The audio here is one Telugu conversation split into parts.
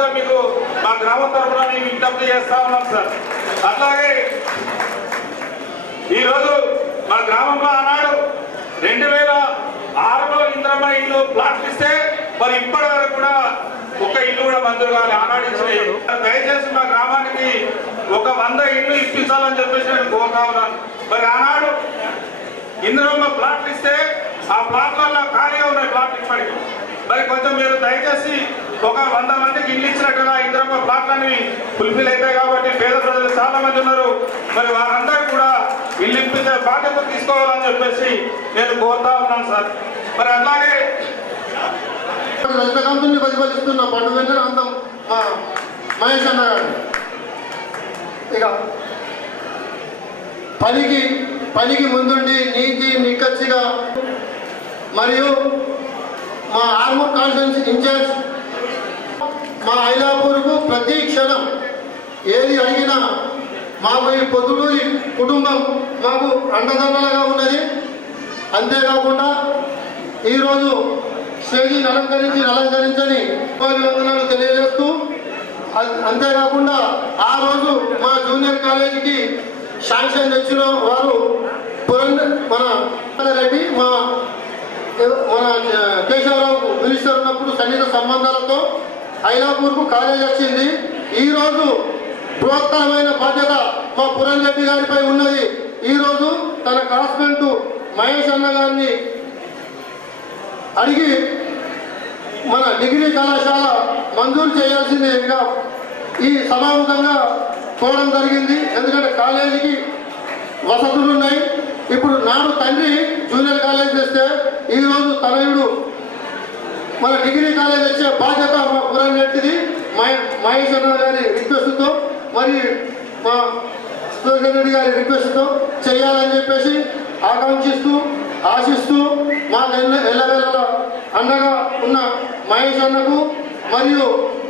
మనస్ఫూర్తిగా మీకు మా గ్రామం తరఫున మేము విజ్ఞప్తి చేస్తా ఉన్నాం సార్. అట్లాగే ఈరోజు మా గ్రామంలో ఆనాడు 2006లో ఇంద్రమ్మ ఇల్లు ప్లాట్లు ఇస్తే మరి ఇప్పటి వరకు కూడా ఒక్క ఇల్లు కూడా మంజూరు కావాలి. ఆనాడు ఇచ్చినాయి. దయచేసి మా గ్రామానికి ఒక 100 ఇల్లు ఇప్పించాలని చెప్పేసి నేను కోరుతా ఉన్నాను. మరి ఆనాడు ఇంద్రమ్మ ప్లాట్లు ఇస్తే ఆ ప్లాట్లలో ఖాళీగా ఉన్నాయి ప్లాట్లు ఇప్పటికి. మరి కొంచెం మీరు దయచేసి ఒక 100 మందికి ఇల్లు ఇచ్చినట్టుగా ఇంద్రమ్మ ప్లాట్లని ఫుల్ఫిల్ అవుతాయి కాబట్టి పేద ప్రజలు చాలా మంది ఉన్నారు. మరి వారందరూ కూడా ఇల్లు ఇప్పించే బాధ్యత తీసుకోవాలని చెప్పేసి నేను కోరుతా ఉన్నాను సార్. మరి అలాగే రజతకాంతుల్ని ప్రతిఫలిస్తున్న పండు వెంటనే అందం మా మహేష్ అన్న గారు ఇక పనికి ముందుండి నీతి నిక్కచ్చిగా మరియు మా ఆర్మూర్ కాన్ఫరెన్స్ ఇన్ఛార్జ్ మా ఐలాపూర్కు ప్రతి క్షణం ఏది అడిగినా మాకు ఈ పొద్దుటూరి కుటుంబం మాకు అండదండలుగా ఉన్నది. అంతేకాకుండా ఈరోజు స్టేజీని అలంకరించని వందనాలు తెలియజేస్తూ, అంతేకాకుండా ఆ రోజు మా జూనియర్ కాలేజీకి శాంక్షన్ తెచ్చిన వారు మన రెడ్డి మన కేశవరావు మినిస్టర్ ఉన్నప్పుడు సన్నిహిత సంబంధాలతో ఐలాపూర్కు కాలేజ్ వచ్చింది. ఈరోజు బృహత్తరమైన బాధ్యత మా పురణ్ రెడ్డి గారిపై ఉన్నది. ఈరోజు తన క్లాస్మేట్ మహేష్ అన్న గారిని అడిగి మన డిగ్రీ కళాశాల మంజూరు చేయాల్సిందిగా ఈ సమావేశంగా కోవడం జరిగింది. ఎందుకంటే కాలేజీకి వసతులు ఉన్నాయి. ఇప్పుడు నాడు తండ్రి జూనియర్ కాలేజ్ చేస్తే ఈరోజు తనయుడు మన డిగ్రీ కాలేజ్ వచ్చే బాధ్యత మా పురాణ రెడ్డిది. మహేష్ అన్న గారి రిక్వెస్ట్తో మరి మా సురేష్ రెడ్డి గారి రిక్వెస్ట్తో చేయాలని చెప్పేసి ఆశిస్తూ మాకు ఎల్లవేళలా అండగా ఉన్న మహేష్ అన్నకు మరియు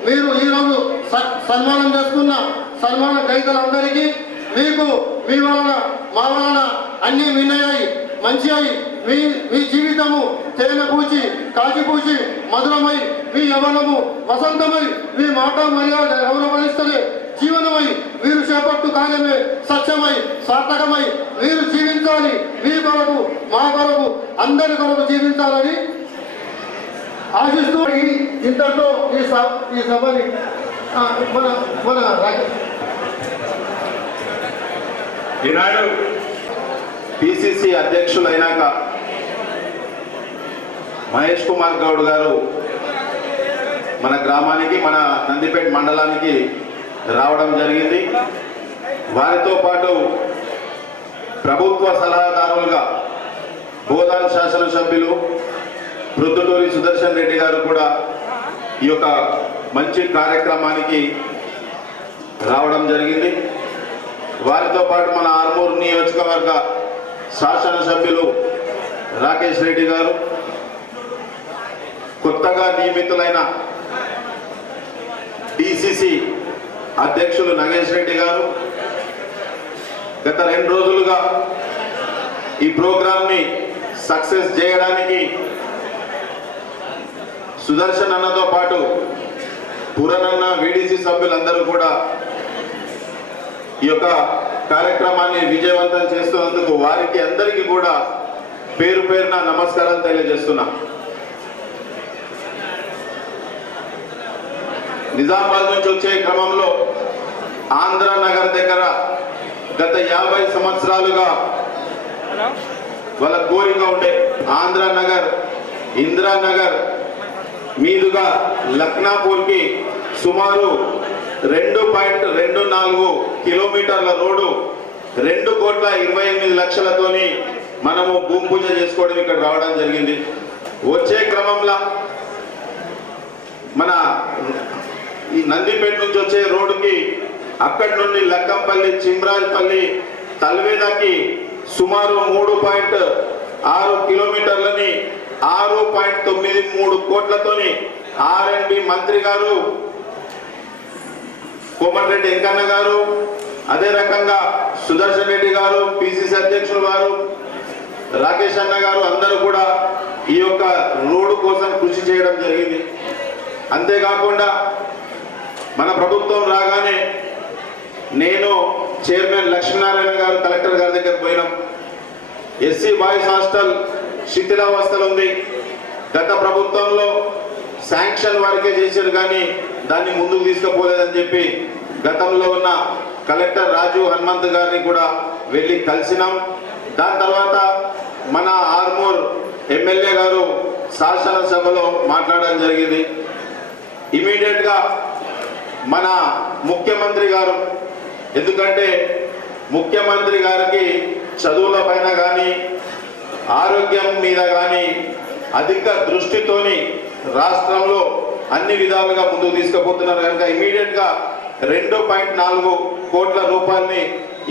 మీరు ఈరోజు సన్మానం చేసుకున్న సన్మాన గ్రహీతలందరికీ మీకు మీ వలన మా వలన అన్నీ విన్నయ్యాయి, మంచి అయి మీ జీవితము తేనె పూచి కాచిపూచి మధురమై మీ యవనము వసంతమై మీ మాట మర్యాద గౌరవరిస్తలే జీవనమై వీరు చేపట్టు కార్యమే సత్యమై సార్థకమై వీరు జీవించాలి. మీ కొరకు మా కొరకు అందరి కొరకు జీవించాలని ఆశిస్తూ ఇంతతో ఈ సభని మన ఈనాడు పిసిసి అధ్యక్షులైనాక మహేష్ కుమార్ గౌడ్ గారు మన గ్రామానికి మన నందిపేట మండలానికి రావడం జరిగింది. వారితో పాటు ప్రభుత్వ సలహాదారులుగా బోధాన్ శాసనసభ్యులు ప్రొద్దుటూరి సుదర్శన్ రెడ్డి గారు కూడా ఈ యొక్క మంచి కార్యక్రమానికి రావడం జరిగింది. వారితో పాటు మన ఆర్మూర్ నియోజకవర్గ శాసనసభ్యులు రాకేష్ రెడ్డి గారు, కొత్తగా నియమితులైన డిసిసి అధ్యక్షులు నగేష్ రెడ్డి గారు, గత 2 రోజులుగా ఈ ప్రోగ్రాంని సక్సెస్ చేయడానికి సుదర్శన్ అన్నతో పాటు పురనన్న వీడిసి సభ్యులందరూ కూడా ఈ యొక్క కార్యక్రమాన్ని విజయవంతం చేస్తున్నందుకు వారికి అందరికీ కూడా పేరు పేరున నమస్కారాలు తెలియజేస్తున్నా. నిజామాబాద్ నుంచి వచ్చే క్రమంలో ఆంధ్రనగర్ దగ్గర గత 50 సంవత్సరాలుగా వాళ్ళ కోరిక ఉండే ఆంధ్రనగర్ ఇందిరానగర్ మీదుగా లక్నాపూర్కి సుమారు 2.24 కిలోమీటర్ల రోడ్డు 2,28,00,000తోని మనము భూమి పూజ చేసుకోవడం ఇక్కడ రావడం జరిగింది. వచ్చే క్రమంలో మన ఈ నందిపేట నుంచి వచ్చే రోడ్డుకి అక్కడి నుండి లక్కంపల్లి చిమ్రాజ్పల్లి తల్వేదాకి సుమారు 3.6 కిలోమీటర్లని 6.93 కోట్లతోని ఆర్ఎండ్బి మంత్రి గారు కోమటిరెడ్డి వెంకన్న గారు, అదే రకంగా సుదర్శన్ రెడ్డి గారు, పిసిసి అధ్యక్షులు వారు, రాకేష్ అన్న గారు అందరూ కూడా ఈ యొక్క రోడ్డు కోసం కృషి చేయడం జరిగింది. అంతేకాకుండా మన ప్రభుత్వం రాగానే నేను చైర్మన్ లక్ష్మీనారాయణ గారు కలెక్టర్ గారి దగ్గర పోయినాం. ఎస్సీ బాయ్స్ హాస్టల్ శిథిలావస్థలు ఉంది. గత ప్రభుత్వంలో శాంక్షన్ వరకే చేశారు కానీ దాన్ని ముందుకు తీసుకుపోలేదని చెప్పి గతంలో ఉన్న కలెక్టర్ రాజు హనుమంత్ గారిని కూడా వెళ్ళి కలిసినాం. దాని తర్వాత మన ఆర్మూర్ ఎమ్మెల్యే గారు శాసనసభలో మాట్లాడడం జరిగింది. ఇమీడియట్గా మన ముఖ్యమంత్రి గారు, ఎందుకంటే ముఖ్యమంత్రి గారికి చదువుల పైన కానీ ఆరోగ్యం మీద కానీ అధిక దృష్టితోని రాష్ట్రంలో అన్ని విధాలుగా ముందుకు తీసుకుపోతున్నారు కనుక ఇమీడియట్గా 2.4 కోట్ల రూపాయలని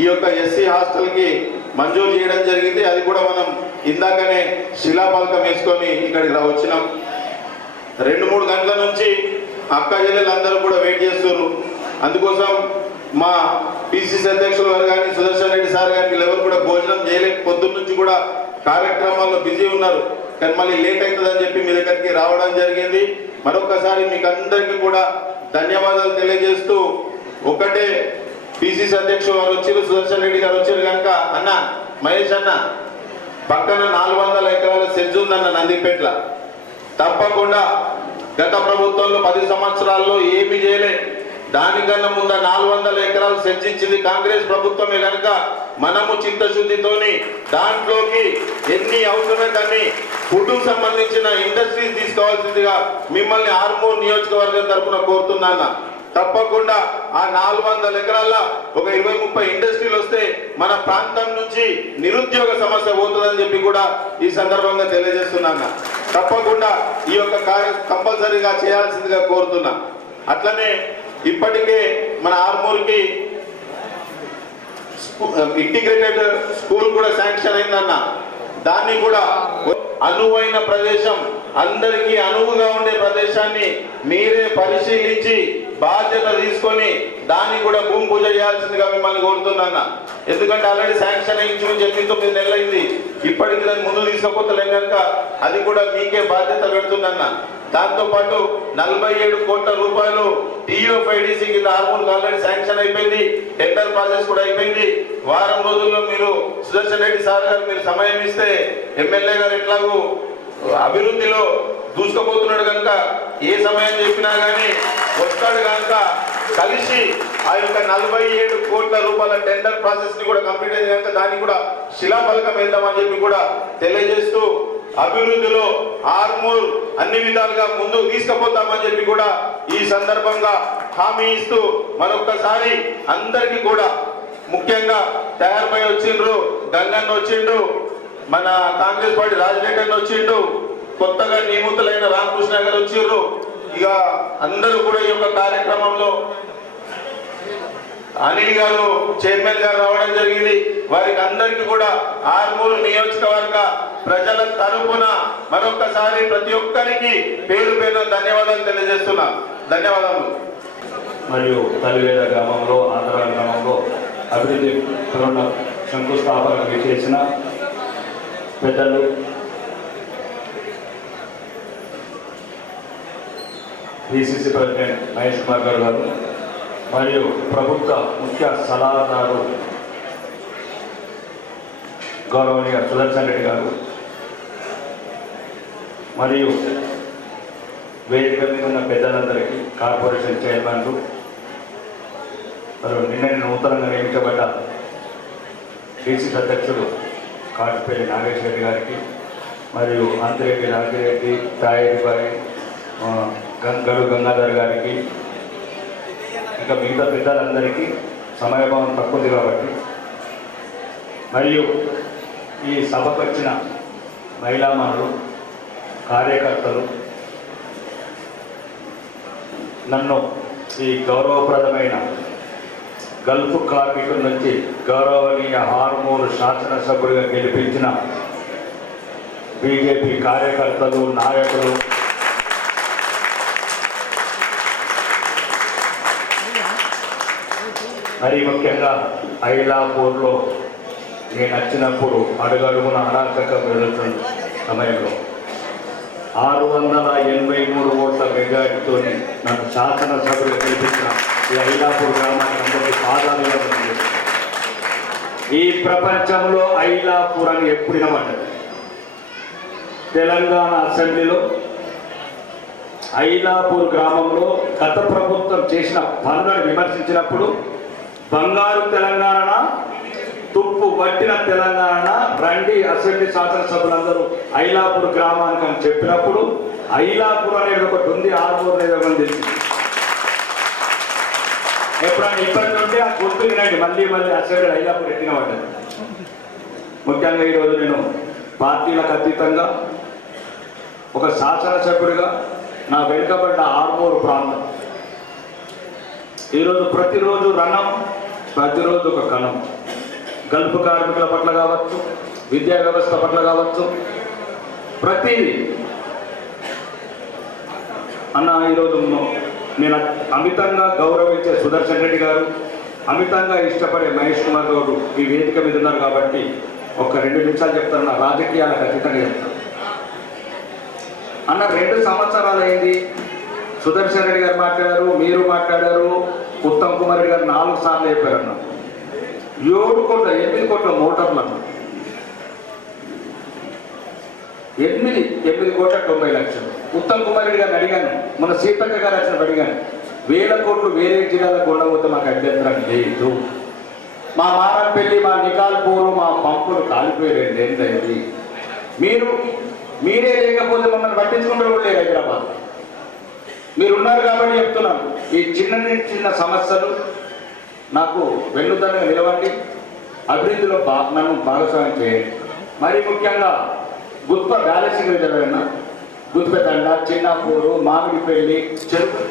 ఈ యొక్క ఎస్సీ హాస్టల్కి మంజూరు చేయడం జరిగింది. అది కూడా మనం ఇందాకనే శిలాఫలకం వేసుకొని ఇక్కడికి వచ్చినాం. 2-3 గంటల నుంచి అక్క చెల్లెలందరూ కూడా వెయిట్ చేస్తున్నారు. అందుకోసం మా పిసిసి అధ్యక్షులు గారు కానీ సుదర్శన్ రెడ్డి సార్ గారికి ఎవరు కూడా భోజనం చేయలేక పొద్దున్న నుంచి కూడా కార్యక్రమాల్లో బిజీ ఉన్నారు. కానీ మళ్ళీ లేట్ అవుతుందని చెప్పి మీ దగ్గరికి రావడం జరిగింది. మరొకసారి మీకు అందరికీ కూడా ధన్యవాదాలు తెలియజేస్తూ, ఒకటే పిసిసి అధ్యక్షులు వారు వచ్చారు, సుదర్శన్ రెడ్డి గారు వచ్చారు కనుక అన్న మహేష్ అన్న పక్కన 400 ఎకరాల సెజ్ ఉందన్న నందిపేట్ల. తప్పకుండా గత ప్రభుత్వంలో 10 సంవత్సరాల్లో ఏమి చేయలే. దానికన్నా ముందు 400 ఎకరాలు సెజ్ ఇచ్చింది కాంగ్రెస్ ప్రభుత్వమే కనుక మనము చిత్తశుద్ధితోని దాంట్లోకి ఎన్ని అవసరమైతే అన్ని ఫుడ్ సంబంధించిన ఇండస్ట్రీస్ తీసుకోవాల్సిందిగా మిమ్మల్ని ఆర్మూర్ నియోజకవర్గం తరఫున కోరుతున్నాను. తప్పకుండా ఆ 400 ఎకరాల్లో ఒక 20-30 ఇండస్ట్రీలు వస్తే మన ప్రాంతం నుంచి నిరుద్యోగ సమస్య పోతుందని చెప్పి కూడా ఈ సందర్భంగా తెలియజేస్తున్నాను. తప్పకుండా ఈ యొక్క కార్యం కంపల్సరీగా చేయాల్సిందిగా కోరుతున్నా. అట్లనే ఇప్పటికే మన ఆర్మూర్కి ఇంటిగ్రేటెడ్ స్కూల్ కూడా శాంక్షన్ అయిందన్న. దాన్ని కూడా అనువైన ప్రదేశం, అందరికీ అనువుగా ఉండే ప్రదేశాన్ని మీరే పరిశీలించి బాధ్యత తీసుకొని దాన్ని కూడా భూమి పూజ చేయాల్సిందిగా మిమ్మల్ని కోరుతున్నాను. ఎందుకంటే ఆల్రెడీ శాంక్షన్ అయ్యింది 8-9 నెలలు అయింది. ఇప్పటికి దాన్ని ముందు తీసుకుపోతలేం కనుక అది కూడా మీకే బాధ్యత పెడుతుందన్న. దాంతో పాటు 47 కోట్ల రూపాయలు TUFIDC కింద ఆర్మూర్కి ఆల్రెడీ శాంక్షన్ అయిపోయింది. టెండర్ ప్రాసెస్ కూడా అయిపోయింది. వారం రోజుల్లో మీరు సుదర్శన్ రెడ్డి సార్ గారు మీరు సమయం ఇస్తే ఎమ్మెల్యే గారు ఎట్లాగూ అభివృద్ధిలో దూసుకుపోతున్నాడు కనుక ఏ సమయం చెప్పినా కానీ వస్తాడు కనుక కలిసి ఆ యొక్క 47 కోట్ల రూపాయల టెండర్ ప్రాసెస్ ని కూడా కంప్లీట్ అయింది కనుక దాన్ని కూడా శిలాఫలకం వేద్దామని చెప్పి కూడా తెలియజేస్తూ అభివృద్ధిలో ఆర్మూర్ అన్ని విధాలుగా ముందుకు తీసుకుపోతామని చెప్పి కూడా ఈ సందర్భంగా హామీ ఇస్తూ మరొక్కసారి అందరికీ కూడా ముఖ్యంగా తయారుపై వచ్చిండ్రు, గంగన్న వచ్చిండు, మన కాంగ్రెస్ పార్టీ రాజశేఖర్ వచ్చిండు, కొత్తగా నియమితులైన రామకృష్ణ గారు వచ్చిండ్రు. ఇక అందరూ కూడా ఈ యొక్క కార్యక్రమంలో అనిల్ గారు చైర్మన్ గారు రావడం జరిగింది. వారికి అందరికీ కూడా ఆర్మూర్ నియోజకవర్గ ప్రజల తరపున మరొకసారి ప్రతి ఒక్కరికి పేరు పేరున ధన్యవాదాలు తెలియజేస్తున్నా. ధన్యవాదాలు. మరియు తల్లివేద గ్రామంలో ఆంధ్ర గ్రామంలో అభివృద్ధి పనుల శంకుస్థాపనకు చేసిన పెద్దలు పిసిసి ప్రెసిడెంట్ మహేష్ కుమార్ గారు మరియు ప్రభుత్వ ముఖ్య సలహాదారు గౌరవనీయ సుదర్శన్ రెడ్డి గారు మరియు వేదిక మీద ఉన్న పెద్దలందరికీ, కార్పొరేషన్ చైర్మన్లు మరియు నిన్న నూతనంగా నియమించబడ్డ పిసిసి అధ్యక్షుడు కాటిపల్లి నాగేశ్వర రెడ్డి గారికి మరియు అంతిరెడ్డి రాజిరెడ్డి, తాయేడిబాయి, గంగడు గంగాధర్ గారికి, ఇంకా మిగతా పెద్దలందరికీ సమయభావం తక్కువ ఉంది కాబట్టి, మరియు ఈ సభకు వచ్చిన మహిళామణులు, కార్యకర్తలు నన్ను ఈ గౌరవప్రదమైన గల్ఫ్ కార్మికుల నుంచి గౌరవనీయ ఆర్మూర్ శాసనసభ్యుడిగా గెలిపించిన బీజేపీ కార్యకర్తలు, నాయకులు, మరీ ముఖ్యంగా ఐలాపూర్లో నేను వచ్చినప్పుడు అడుగడుగున అరాచకం వెళుతున్న సమయంలో 683 ఓట్ల మెజార్టీతో నన్ను శాసనసభ్యులు గెలిపించిన ఈ ఐలాపూర్ గ్రామానికి అందరికీ పాదాలు. ఈ ప్రపంచంలో ఐలాపూర్ అని ఎప్పుడు వినబడ్డది? తెలంగాణ అసెంబ్లీలో ఐలాపూర్ గ్రామంలో గత ప్రభుత్వం చేసిన పనులను విమర్శించినప్పుడు బంగారు తెలంగాణ, తుప్పు పట్టిన తెలంగాణ రండి అసెంబ్లీ శాసనసభ్యులందరూ ఐలాపూర్ గ్రామానికి అని చెప్పినప్పుడు ఐలాపూర్ అనేది ఒకటి ఉంది, ఆర్మూర్ అనేది ఒకటి తెలిసింది. ఎప్పుడైనా ఇబ్బంది ఉంటే ఆ గుర్తు వినండి, మళ్ళీ మళ్ళీ అసెంబ్లీ ఐలాపూర్ ఎత్తిన పడ్డది. ముఖ్యంగా ఈరోజు నేను పార్టీలకు అతీతంగా ఒక శాసనసభ్యుడిగా నా వెనుకబడ్డ ఆర్మూరు ప్రాంతం ఈరోజు ప్రతిరోజు రణం, ప్రతిరోజు ఒక కణం. గల్ఫ్ కార్మికుల పట్ల కావచ్చు, విద్యా వ్యవస్థ పట్ల కావచ్చు, ప్రతిదీ అన్న. ఈరోజు నేను అమితంగా గౌరవించే సుదర్శన్ రెడ్డి గారు, అమితంగా ఇష్టపడే మహేష్ కుమార్ గౌడ్ ఈ వేదిక మీద ఉన్నారు కాబట్టి ఒక 2 నిమిషాలు చెప్తాను. నా రాజకీయాలకు ఖచ్చితంగా చెప్తాను అన్న. 2 సంవత్సరాలు అయింది. సుదర్శన్ రెడ్డి గారు మాట్లాడారు, మీరు మాట్లాడారు, ఉత్తమ్ కుమార్ రెడ్డి గారు 4 సార్లు చెప్పారన్న. 7 కోట్ల 8 కోట్ల మోటార్లు అన్న. 8 కోట్ల 90 లక్షలు. ఉత్తమ్ కుమార్ రెడ్డి గారిని అడిగాను, మన సీతక్క గారు వచ్చినప్పుడు అడిగాను, 1000 కోట్లు వేరే జిల్లాలకు ఉండకపోతే మాకు అభ్యంతరం లేదు. మా మారంపల్లి, మా నికాల్పూరు, మా పంపులు కాలిపోయారండి. ఏంటండి మీరే లేకపోతే మమ్మల్ని పట్టించుకుంటారు కూడా లేదు. హైదరాబాద్ మీరున్నారు కాబట్టి చెప్తున్నాను. ఈ చిన్న సమస్యలు నాకు వెన్నుదన్నుగా నిలవండి, అభివృద్ధిలో నన్ను భాగస్వామ్యం చేయండి. మరీ ముఖ్యంగా గుత్ప బ్యాలెన్సింగ్ రిజర్వేనా, గుత్పెతండ, చిన్నపూరు, మామిడిపల్లి చెరువు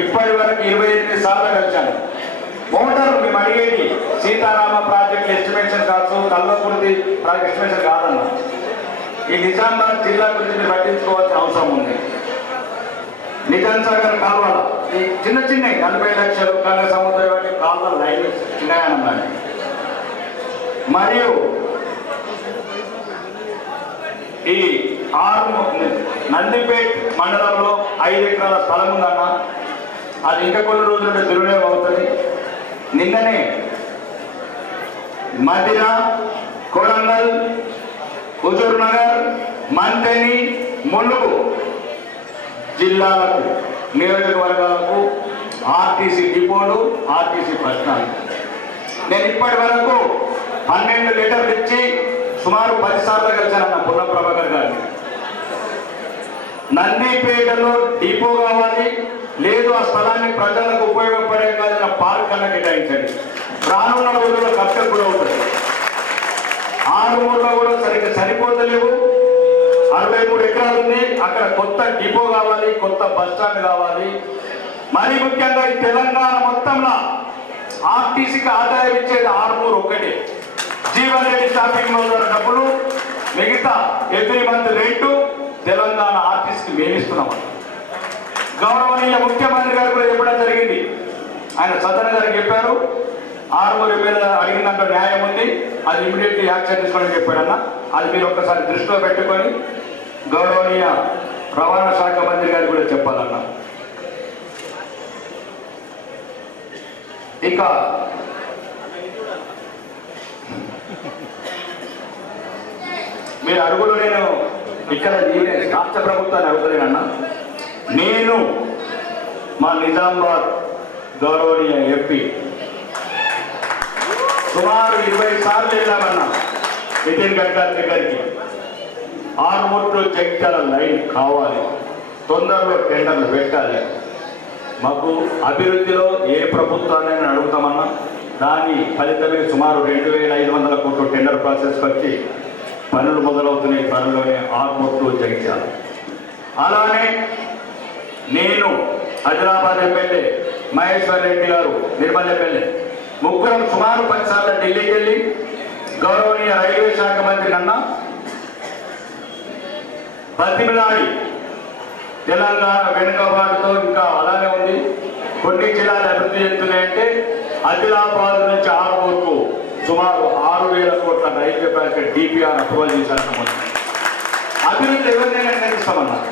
ఇప్పటి వరకు 28 సార్లు కలిశాను. మోటార్లు మేము అడిగేది సీతారామ ప్రాజెక్ట్ ఎస్టిమేషన్ కాదు, కల్వకుర్తి ప్రాజెక్ట్ ఎస్టిమేషన్ కాదన్న. ఈ నిజామాబాద్ జిల్లా గురించి మీరు పట్టించుకోవాల్సిన అవసరం ఉంది. నిజాం సాగర్ కాలువల ఈ చిన్న 40 లక్షలు కన్నా సముద్రం వంటి కాలువల లైన్ చిన్నగానన్నాయి. మరియు ఈ నందిపేట్ మండలంలో 5 ఎకరాల స్థలం ఉందన్న. అది ఇంకా కొన్ని రోజులు దుర్వినియోగం అవుతుంది. నిన్ననే మదిన, కొడంగల్, హుజూర్ నగర్, మంతని, ములుగు జిల్లాలకు, నియోజకవర్గాలకు ఆర్టీసీ డిపోలు, ఆర్టీసీ బస్ స్టాండ్. నేను ఇప్పటి వరకు 12 లెటర్లు ఇచ్చి సుమారు 10 సార్లు కలిశానన్న పున్న ప్రభాకర్ గారిని. నందిపేటలో డిపో కావాలి, లేదు ఆ స్థలాన్ని ప్రజలకు ఉపయోగపడే కావాల్సిన పార్క్ అన్న కేటాయించండి. రానున్న రోజుల్లో ఖర్చు కూడా ఉంటుంది. 6 ఊర్లో కూడా సరిగ్గా సరిపోతలేవు. 63 ఎకరాలు ఉంది. అక్కడ కొత్త డిపో కావాలి, కొత్త బస్ స్టాండ్ కావాలి. మరి ముఖ్యంగా ఈ తెలంగాణ మొత్తంలో ఆర్టీసీకి ఆదాయం ఇచ్చేది ఆర్మూర్ ఒక్కటే. జీవన్ రెడ్డి షాపింగ్ మాల్ ద్వారా డబ్బులు, మిగతా ఎవ్రీ మంత్ రేటు తెలంగాణ ఆర్టీసీకి మేమిస్తున్నాం. గౌరవనీయ ముఖ్యమంత్రి గారు కూడా చెప్పడం జరిగింది. ఆయన సదన గారికి చెప్పారు, ఆర్మూర్ ఎమ్మెల్యే అడిగిన దాంట్లో న్యాయం ఉంది, అది ఇమీడియట్లీ యాక్షన్ తీసుకోవాలని చెప్పాడన్న. అది మీరు ఒక్కసారి దృష్టిలో పెట్టుకొని గౌరవనీయ రవాణా శాఖ మంత్రి గారు కూడా చెప్పాలన్న. ఇక మీరు అడుగులు, నేను ఇక్కడ రాష్ట్ర ప్రభుత్వాన్ని అడుగులేనన్నా. నేను మా నిజామాబాద్ గౌరవనీయ ఎంపీ సుమారు 20 సార్లు వెళ్ళామన్నా నితిన్ గడ్కరీ దగ్గరికి. ఆర్మూర్ టు జగిత్యాల లైన్ కావాలి, తొందరలో టెండర్లు పెట్టాలి. మాకు అభివృద్ధిలో ఏ ప్రభుత్వాన్ని అడుగుతామన్నా దాని ఫలితమే సుమారు 2500 కోట్ల టెండర్ ప్రాసెస్ వచ్చి పనులు మొదలవుతున్నాయి. పనుల్లోనే ఆర్మూర్ టు జగిత్యాల. అలానే నేను ఆదిలాబాద్ ఎమ్మెల్యే మహేశ్వర్ రెడ్డి గారు, నిర్మల్ ఎమ్మెల్యే, ముగ్గురం సుమారు 10 సార్లు ఢిల్లీకి వెళ్ళి గౌరవనీయ రైల్వే శాఖ మంత్రి కన్నా బతిమిలాడి తెలంగాణ వెనుకబాటుతో ఇంకా అలానే ఉంది. కొన్ని జిల్లాలు అభివృద్ధి చెందుతున్నాయంటే ఆదిలాబాద్ నుంచి ఆర్మూర్కు సుమారు 6,000 కోట్ల రైల్వే ప్రాజెక్ట్ డిపిఆర్ అప్రూవల్ చేశారన్న అభివృద్ధి ఎవరినైనా కనిపిస్తామన్నారు.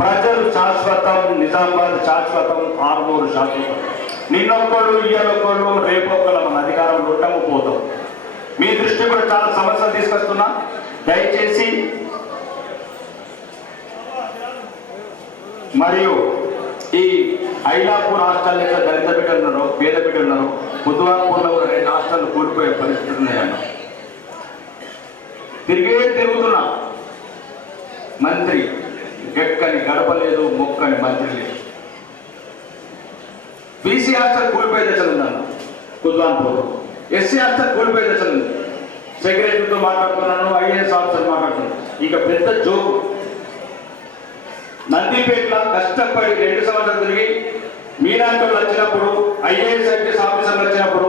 ప్రజలు శాశ్వతం, నిజామాబాద్ శాశ్వతం, ఆర్మూరు శాశ్వతం. నిన్నొక్కడు ఇయ్యలొక్కడు రేపొక్కడు మన అధికారంలో ఉండము పోతాం. మీ దృష్టి కూడా చాలా సమస్యలు తీసుకొస్తున్నా. దయచేసి మరియు ఈ ఐలాపూర్ హాస్టల్ యొక్క దళిత బిడ్డలు ఉన్నారు, పేద బిడ్డలు ఉన్నారు. బుధవారపూర్లో కూడా 2 హాస్టల్ కూలిపోయే పరిస్థితులు ఉన్నాయన్న. తిరుగుతున్నా మంత్రి ఎక్కని గడప లేదు, మొక్కని మంత్రి లేదు. బీసీ హాస్టల్ కూలిపోయే దశలు ఉందన్న బుధవారపూర్లో. ఎస్సీ హాస్టల్ కూలిపోయే దశలు ఉంది. సెక్రటరీతో మాట్లాడుతున్నాను, ఐఏఎస్ ఆఫీసర్ మాట్లాడుతున్నాను. ఇక పెద్ద జోకు, నందిపేటలో కష్టపడి 2 సంవత్సరాలు తిరిగి మీలాంటి వాళ్ళు వచ్చినప్పుడు, ఐఏఎస్ ఐపీఎస్ ఆఫీసర్లు వచ్చినప్పుడు,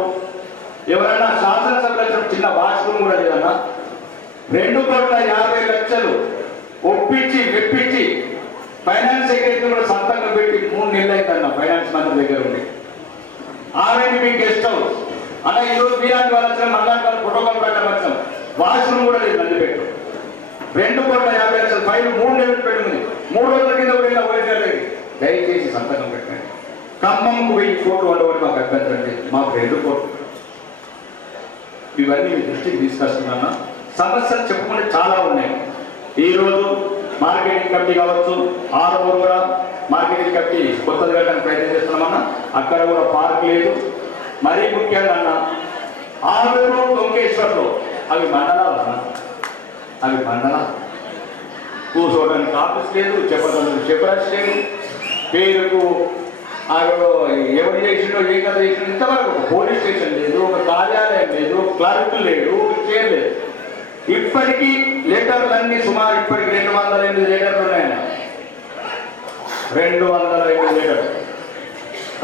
ఎవరైనా శాసనసభలు వచ్చినప్పుడు చిన్న వాష్రూమ్ కూడా లేదన్నా. 2,50,00,000 ఒప్పించి మెప్పించి ఫైనాన్స్ సెక్రటరీ కూడా సంతకం పెట్టి 3 నెలలు అయిందన్న ఫైనాన్స్ మంత్రి దగ్గర ఉంది. ఆర్ఎండ్బి గెస్ట్ హౌస్ అలా ఈరోజు మీలాంటి వాళ్ళు వచ్చిన మళ్ళాంటి వాళ్ళు ప్రోటోకాల్ ప్రకారం వచ్చాం. వాష్రూమ్ కూడా లేదు నందిపేట. 2,50,00,000 ఫైల్ 3 నెలలు పెట్టుకుంది. 3 రోజుల కింద కూడా పోయేది. దయచేసి సంతకం పెట్టండి. ఖమ్మంకు 1000 కోట్లు వండవని మాకు అభ్యంతరం లేదు, మాకు 2 కోట్లు. ఇవన్నీ మీ దృష్టికి తీసుకొస్తున్నా. సమస్యలు చెప్పుకుంటే చాలా ఉన్నాయి. ఈరోజు మార్కెటింగ్ కమిటీ కావచ్చు, ఆరుమూరు కూడా మార్కెటింగ్ కమిటీ కొత్తది కట్టడానికి ప్రయత్నం చేస్తున్నామన్నా. అక్కడ కూడా పార్క్ లేదు. మరీ ముఖ్యంగా అన్న ఆరుమూరు దొంకేశ్వర్లో అవి మండలాలు అన్న, అవి మండలాలు. కూర్చోవడానికి ఆఫీస్ లేదు, చెప్పడానికి చెప్పరాసి లేదు, పేరుకు ఎవరు చేసిండో ఏ కథ చేసిండో ఇంతవరకు ఒక పోలీస్ స్టేషన్ లేదు, ఒక కార్యాలయం లేదు, క్లర్క్ లేడు, ఒక చైర్ లేదు. ఇప్పటికీ లెటర్లన్నీ సుమారు ఇప్పటికి 208 లెటర్లు ఉన్నాయన్న. 208 లెటర్లు.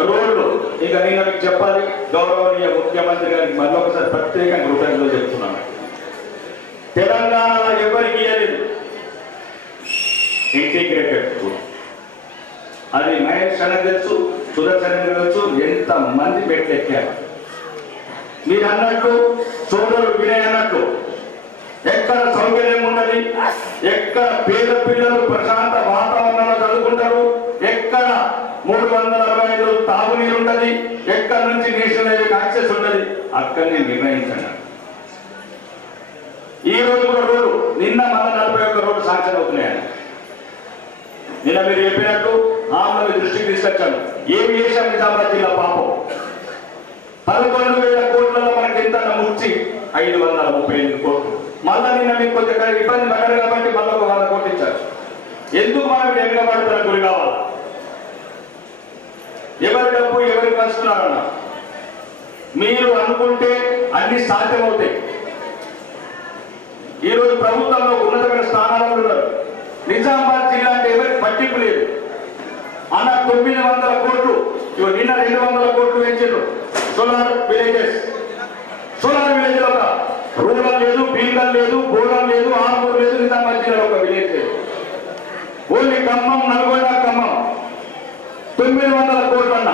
రోడ్లు ఇక నేను మీకు చెప్పాలి, గౌరవనీయ ముఖ్యమంత్రి గారికి మళ్ళొకసారి ప్రత్యేకంగా కృతజ్ఞతలు చెప్తున్నాను. తెలంగాణలో ఎవరికి ఇవ్వలేదు ఇంటిగ్రేటెడ్ స్కూల్. అది మహేష్ అని తెలుసు, సుదర్శన్ తెలుసు, ఎంత మంది పెట్టెక్కారు. మీరు అన్నట్టు సోదరుడు వినయ్ అన్నట్టు ఎక్కడ సౌకర్యం ఉన్నది, ఎక్కడ పేద పిల్లలు ప్రశాంత వాతావరణంలో చదువుకుంటారు, ఎక్కడ 365 తాగునీరు ఉన్నది, ఎక్కడ నుంచి నేషనల్ హైవేకి యాక్సెస్ ఉన్నది, అక్కడనే నిర్ణయించండి. ఈ రోజు కూడా రోడ్డు నిన్న మళ్ళీ 41 రోడ్డు శాంక్షన్ అవుతున్నాయని నిన్న మీరు చెప్పినట్టు ఆమె దృష్టికి తీసుకొచ్చాను. ఏమి చేశాం నిజామాబాద్ జిల్లా పాపం 11,000 కోట్లలో మనకి ఎంత ముచ్చి 538 కోట్లు. మళ్ళా నిన్న మీకు కొంచెం ఇబ్బంది పడ్డారు కాబట్టి మళ్ళీ ఒక 100 కోట్లు ఇచ్చారు. ఎందుకు మనం ఎగబడుతున్న గురి కావాలి? ఎవరి డబ్బు ఎవరికి వస్తున్నారన్న మీరు అనుకుంటే అన్ని సాధ్యమవుతాయి. ఈరోజు ప్రభుత్వంలో ఉన్నతమైన స్థానాలలో ఉన్నారు. నిజామాబాద్ జిల్లా అంటే ఎవరికి పట్టింపు లేదు అన్న. 900 కోట్లు నిన్న 200 కోట్లు పెంచారు. సోలార్ విలేజెస్, సోలార్ విలేజ్ ఒక రూరల్ లేదు, బీంగల్ లేదు, బోరం లేదు, ఆర్మూర్ లేదు, నిజామాబాద్ జిల్లాలో ఒక విలేజ్ లేదు. ఓన్లీ ఖమ్మం, నల్గొండ, ఖమ్మం 900 కోట్లు అన్న.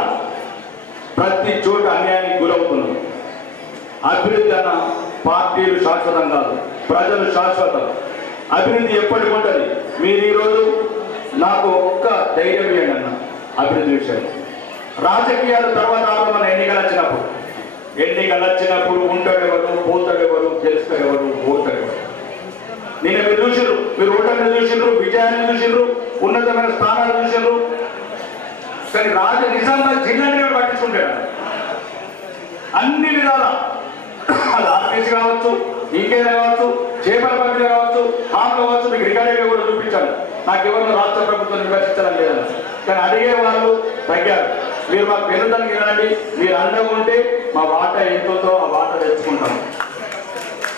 ప్రతి చోట అన్యాయానికి గురవుతున్నాం. అభివృద్ధి అన్న పార్టీలు శాశ్వతం కాదు, ప్రజలు శాశ్వతం. అభివృద్ధి ఎప్పటికి ఉంటుంది. మీరు ఈరోజు నాకు ఒక్క ధైర్యం ఇవ్వండి అన్న అభివృద్ధి విషయంలో. రాజకీయాల తర్వాత మన ఎన్నికలు వచ్చినప్పుడు ఉంటాడెవరు, పోతాడెవరు, గెలుస్తాడెవరు, ఓతాడెవరు. నేను మీరు చూసిర్రు, మీరు ఓటర్ని చూసిర్రు, విజయాన్ని చూసిర్రు, ఉన్నతమైన స్థానాలు చూసిర్రు. కానీ నిజామాబాద్ జిల్లాని పట్టించుకుంటాడు అన్ని విధాల. అది ఆర్టీసీ కావచ్చు, ఇంకేదో కావచ్చు, చేపల పంపిణీ కావచ్చు, హామ్ కావచ్చు. మీకు రికార్డెడ్గా కూడా చూపించాను. నాకు ఎవరినో రాష్ట్ర ప్రభుత్వం నిర్వహించడం లేదని. కానీ అడిగే వాళ్ళు తగ్గారు. మీరు మాకు పెరుగుదలకు వెళ్ళండి, మీరు అండగా ఉంటే మా వాటా ఎంతో ఆ వాటా తెచ్చుకుంటాం.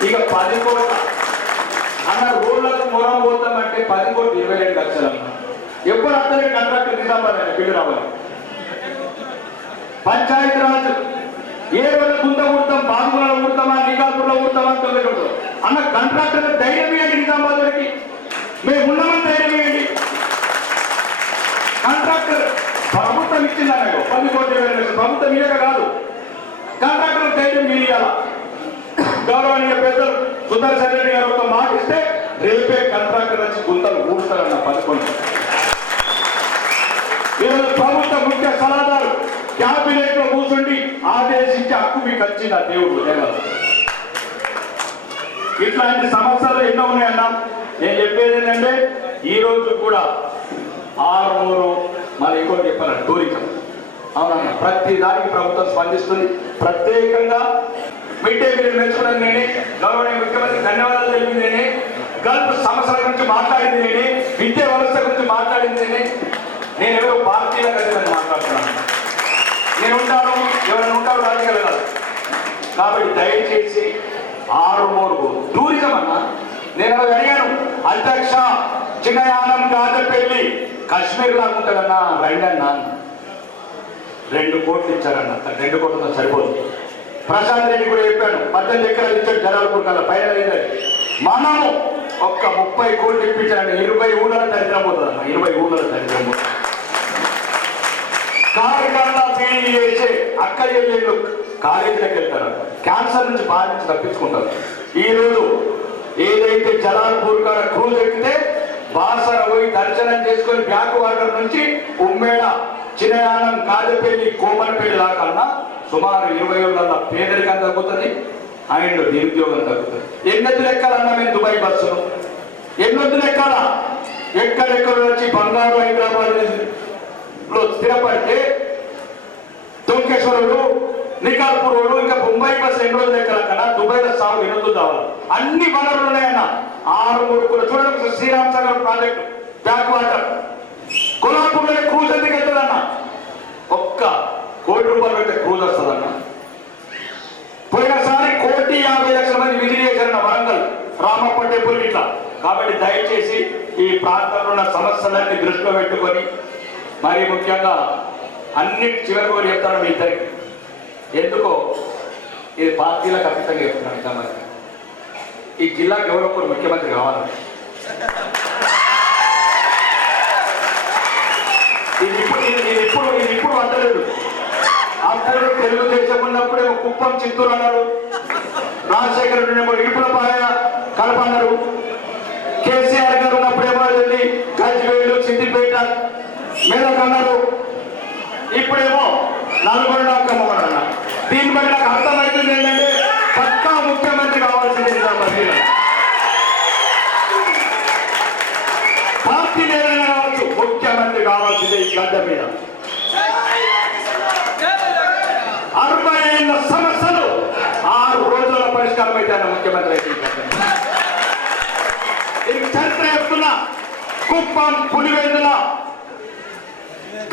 ఇక 10 కోట్ల అన్న రోడ్లకు మొరం పోతామంటే 10 కోట్లు 22 లక్షలు అన్న. ఎప్పుడు అర్థమే కాంట్రాక్ట్ నిజామాబాద్ అంటే బిల్లు రావాలి. పంచాయతీ రాజు ఏ రోజు గుంత కుడతాం, బాగులో కుడతామా, నికాపూర్లో కుడతామా తొమ్మిది అన్న. కాంట్రాక్టర్ ధైర్యం ఇవ్వండి, నిజామాబాద్ వరకు మేము ఉన్నామని ధైర్యం ఇవ్వండి. కాంట్రాక్టర్ ప్రభుత్వం ఇచ్చిందన్నాడు 10 కోట్ల 20 లక్షలు. ప్రభుత్వం ఇయ్యక కాదు, కాంట్రాక్టర్ ధైర్యం మీరు ఇవ్వాలా. గౌరవనీయ పెద్దలు సుదర్శన్ రెడ్డి గారు ఒక మాట ఇస్తే రేపే కాంట్రాక్టర్ వచ్చి గుంతలు ఊడుస్తారన్న 11. ఈరోజు ప్రభుత్వ ముఖ్య సలహాదారు క్యాబినెట్ లో కూర్చుండి ఆదేశించి హక్కు మీకు వచ్చింది ఆ దేవుడు దేవాల. ఇట్లాంటి సమస్యలు ఎన్నో ఉన్నాయన్నా. నేను చెప్పేది ఏంటంటే ఈ రోజు కూడా ఆరుమూరు మరి ఇంకోటి చెప్పాలి టూరిజం. అవునన్నా, ప్రతి దానికి ప్రభుత్వం స్పందిస్తుంది. ప్రత్యేకంగా మిడ్ డే మీల్ మెచ్చుకున్నది నేనే, గౌరవనీయ ముఖ్యమంత్రి ధన్యవాదాలు తెలిపింది నేనే, గల్ఫ్ సమస్యల గురించి మాట్లాడింది నేనే, విద్యా వ్యవస్థ గురించి మాట్లాడింది నేనే. నేను ఎవరో పార్టీల కలిసి మాట్లాడుతున్నాను. నేను ఉంటాను, ఎవరైనా ఉంటారు రాజకీయాలు కాదు. కాబట్టి దయచేసి ఆరుమూరు టూరిజం అన్న. నేను అడిగాను, అధ్యక్ష చిన్నయానం గాజపల్లి కాశ్మీర్ లాగా ఉంటుందన్నా, రండి అన్నా. 2 కోట్లు ఇచ్చారన్న. 2 కోట్లతో సరిపోదు. ప్రశాంత్ రెడ్డి కూడా చెప్పాను, 18 ఎకరాలు ఇచ్చాడు జనాలపూర్ కల్లా పైన అయింది. మనము ఒక్క 30 కోట్లు ఇప్పించాను. 20 ఊళ్ళలో దరిద్రం పోతుందన్న. 20 ఊళ్ళలో దరిద్రం పోతుంది. కార్యకర్త పీడీ చేసే అక్క చెల్లెళ్ళు కాలేజీలకు వెళ్తారు, క్యాన్సర్ నుంచి బాధించి తప్పించుకుంటారు. ఈ రోజు ఏదైతే జలాల్పూర్ కాడ క్రూజ్ ఎక్కితే బాసర పోయి దర్శనం చేసుకొని బ్యాక్ వాటర్ నుంచి ఉమ్మేడ చిన్నయానం కాజపల్లి కోమలపల్లి దాకా సుమారు 20 ఏళ్ళ పేదరికం తగ్గుతుంది, అండ్ నిరుద్యోగం తగ్గుతుంది. ఎన్నెద్దు లెక్కాలన్నా మేము దుబాయ్ బస్సులు ఎన్నొద్దు లెక్కాల. ఎక్కడెక్కడ వచ్చి బంగారు హైదరాబాద్ లో స్థిరపడితే తొంకేశ్వరుడు నికాల్పూర్ ఇంకా బొంబాయి బస్సు 2 రోజులు ఎక్కడ కన్నా దుబాయ్లో సాగు 8 కావాలి. అన్ని వనరులు ఉన్నాయన్న. 6 కూడా చూడండి. Sriram Sagar project back water కొల్లాపూర్లో క్రూజ్ ఎందుకు వెళ్తుందన్న? ఒక్క ₹1 కోటి పెడితే క్రూజ్ వస్తుందన్న. పోయినసారి 1,50,00,000 మంది విజిట్ చేశారన్న వరంగల్ రామప్ప టెంపుల్ ఇట్లా. కాబట్టి దయచేసి ఈ ప్రాంతంలో ఉన్న సమస్యలన్నీ దృష్టిలో పెట్టుకొని మరి ముఖ్యంగా అన్ని చివరి కూడా చెప్తాను మీ ఇద్దరికి. ఎందుకో ఇది పార్టీలకు అతీతంగా చెప్తున్నాను. మరి ఈ జిల్లాకి ఎవరో ఒకరు ముఖ్యమంత్రి కావాలి. ఇది ఇప్పుడు వద్దలేదు. అప్పుడు తెలుగుదేశం ఉన్నప్పుడే కుప్పం చిత్తూరు అన్నారు, రాజశేఖర రెడ్డి ఇడుపులపాయ కడప అన్నారు, కేసీఆర్ గారు ఉన్నప్పుడేమో వెళ్ళి గజ్వేలు సిద్దిపేట మెదక్ అన్నారు, ఇప్పుడేమో నల్గొండ అన్నారు. దీన్ని బట్టి నాకు అర్థమవుతుంది ఏంటంటే పక్కా ముఖ్యమంత్రి కావాల్సింది పార్టీ ఏదైనా కావచ్చు, ముఖ్యమంత్రి కావాల్సిందే ఈ గడ్డ మీద. 60 ఏళ్ళ సమస్యలు 6 రోజుల పరిష్కారం అయితే ముఖ్యమంత్రి అయితే ఇది చరిత్ర చెప్తున్నా. కుప్పం, పులివెందుల,